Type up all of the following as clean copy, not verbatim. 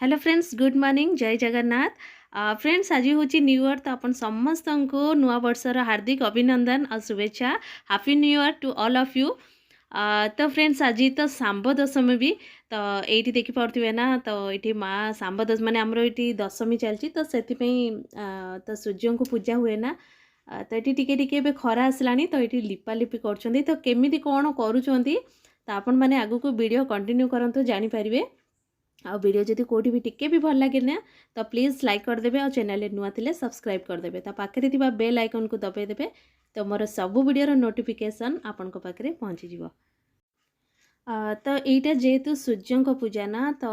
Hello friends, good morning, जय Jagannath. Friends, आज हूँ न्यू इयर, तो अपन समस्त को नुआ वर्षर हार्दिक अभिनंदन और शुभेच्छा। Happy new year to all of you. तो फ्रेंड्स, आज तो सांब दशमी भी, तो ये देखिपे ना, तो ये माँ सांब दश माने आमर ये दशमी चलती, तो से तो सूर्य को पूजा हुए ना। तो ये टिके खरा आसला, तो ये लिपालिपि कर, तो केमी कौन करुँच, तो आपण मैंने आगू को वीडियो कंटिन्यू करंतु जानीपारे। आ वीडियो जदि कोठी भी टिके भी भल लगे ना, तो प्लीज़ लाइक करदेवे और चैनल नुआ थिले सब्सक्राइब करदेवे। तो पाखे थिबा बेल आइकन को दबाई देवे, तो मोर सबु वीडियो नोटिफिकेशन आपन को पाखे पहुँची जिवो। तो यहीटा जेहेतु सूर्य पूजा ना, तो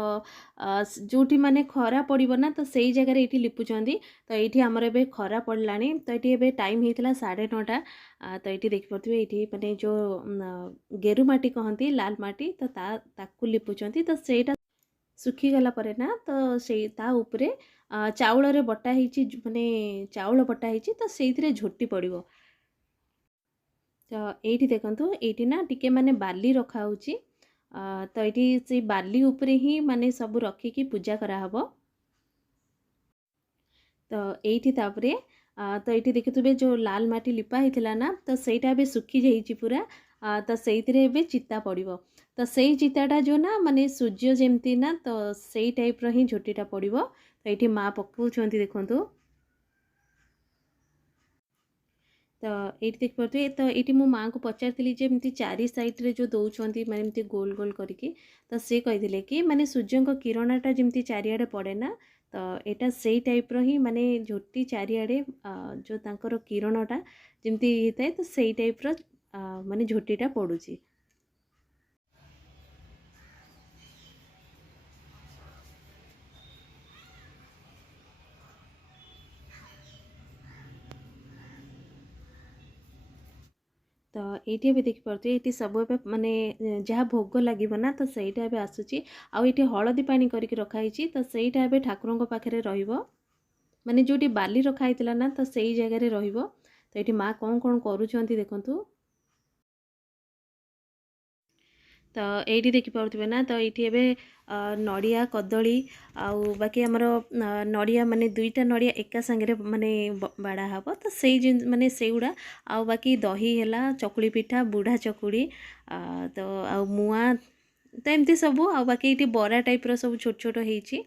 जोटी माने खरा पड़ो ना, तो सही जगह ये लिपुचंदी। तो ये आमर ए खरा पड़ला, तो ये टाइम होता 9:30। तो ये देखिपे ये माने जो गेरु माटी कहती लाल माटी, तो ताकू लिपुचंदी। तो सेटा सुखीगला परे ना, तो से ता उपरे चाउल रे बटा ही माने चाउल बटा ही, तो से झोटी पड़ो। तो ये देखो ये ना टिके माने बाली रखा होची। तो ये से बाली उपरे ही माने सब रखिकी पूजा कराहब। तो ये तापरे तो ये देखुए जो लाल माटी लिपा होता ना, तो सहीटा भी सुखी जाइए पूरा। तो से चिता पड़ो। तो से चिताटा जो ना माने सूर्य जमती ना, तो से टाइप रो ही झोटीटा पड़ो। तो ये माँ पकाउं देखु। तो ये देखिए, तो ये मो माँ को पचारि जमी चारि सैड्रे जो दौरान माने गोल गोल करके, तो सी कही कि माने सूर्य किरणटा जमी चारिआडे पड़े ना, तो यहाँ से टाइप री माने झोटी चारिआडे जो तांकर किरणटा जमी होता है, तो से टाइप माने झोटीटा पड़ुची। तो ये भी देखिपे ये सब माने जहाँ भोग लगे ना, तो सहीटा आसूची। आउे हलदी पानी करके रखाई, तो सहीटा ठाकुर पाखे माने जो बाली रखाई ना, तो सही जगह रहिबो। तो ये माँ कौन कौन करुँच देखु। तो ये देखिपे ना, तो ये नड़िया कदली आउ बाकी आमर नड़िया माने दुईटा नड़िया एका सांगे माने बाड़ा हम, तो से माने से गुड़ा आउ बाकी दही है, चकुली पिठा, बुढ़ा चकुड़ी, तो आउ मुआ, तो एमती सब आ बाकी ये बरा टाइप रो सब छोट छोट होईची।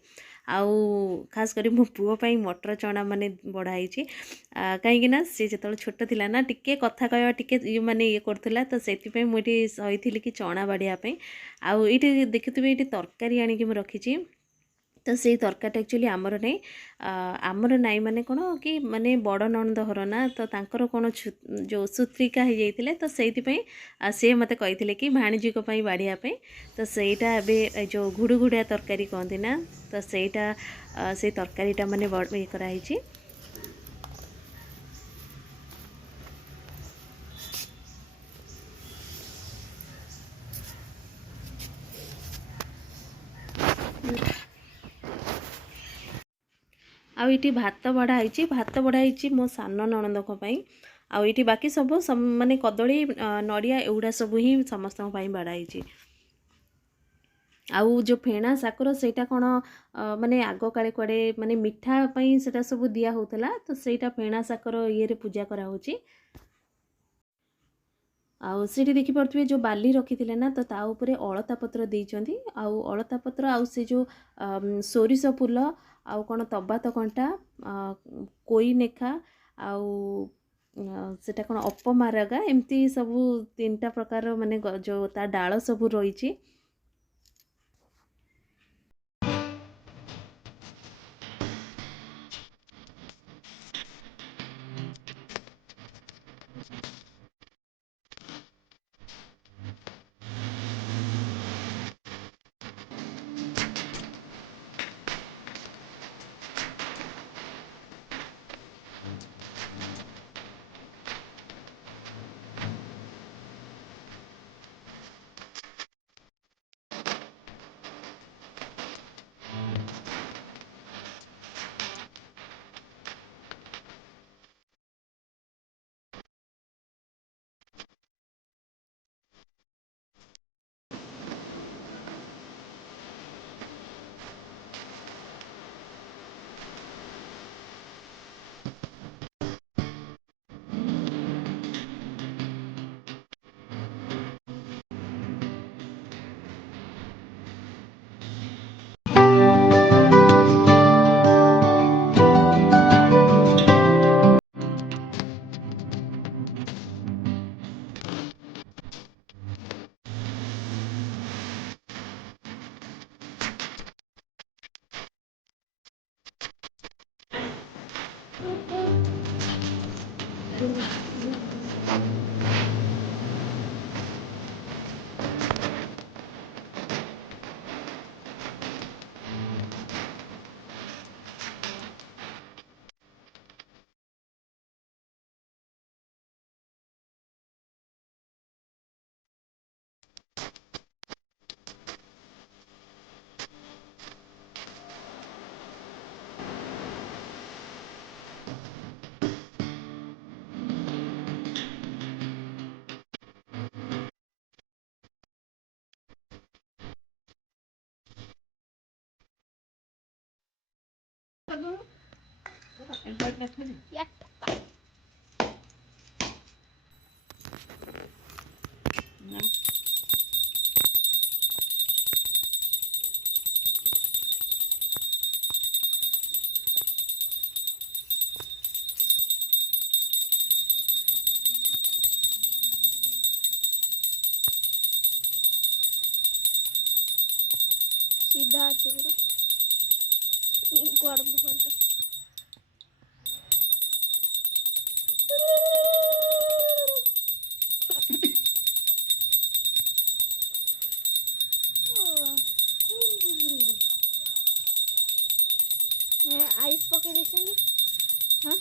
आउ खास करी मो पुओ पई मटर चना माने बढ़ाई, कहीं ना सी जो छोट थिला ना, टिके कथा कहवा टिके माने ये करथुला, तो सेति मुझे सही कि चना बाड़िया आउ ये देखुए ये तरकारी आनिक मुझे रखी। तो से तरकारी एक्चुअली आमर नहीं, आमर नाई माने कौन कि माने बड़ नणंद घर ना, तो तांकर कौन जो सूत्रिका हो जाइए, तो से सी मत कही कि भाणीजी बाढ़िया। तो सहीटा ए जो घुड़ुघुड़िया तरकारी कहती ना, तो सहीटा से तरकारीटा माने ये कराई। आउ ये भात बढ़ाई, भात बढ़ाई मो सान नणंदों आउ ये बाकी सब माने कदली नड़िया एगुड़ा सब ही समस्त बाड़ाई। आउ जो फेणा साकर सेटा कौन माने आग काले कुआडे माने मिठा पई सेटा सब दिया होतला, तो सेटा फेणा साकर ये पूजा करा होची। आउ सेठी देखि पड़थुवे जो बाली रखी ना, तो ता ऊपर अलता पत्र देइचंदी। आउ अलता पत्र आउ से जो सोरिष फूल आउ कौन तबात कंटा, कोई नेखा, आउ सेटा कौन अपमारगा, एमती सब 3टा प्रकार माने जो ता डाल सब रही। Yeah. सीधा चिवड़ा इंकोड़ पड़ता आइस पके देखेंगे हाँ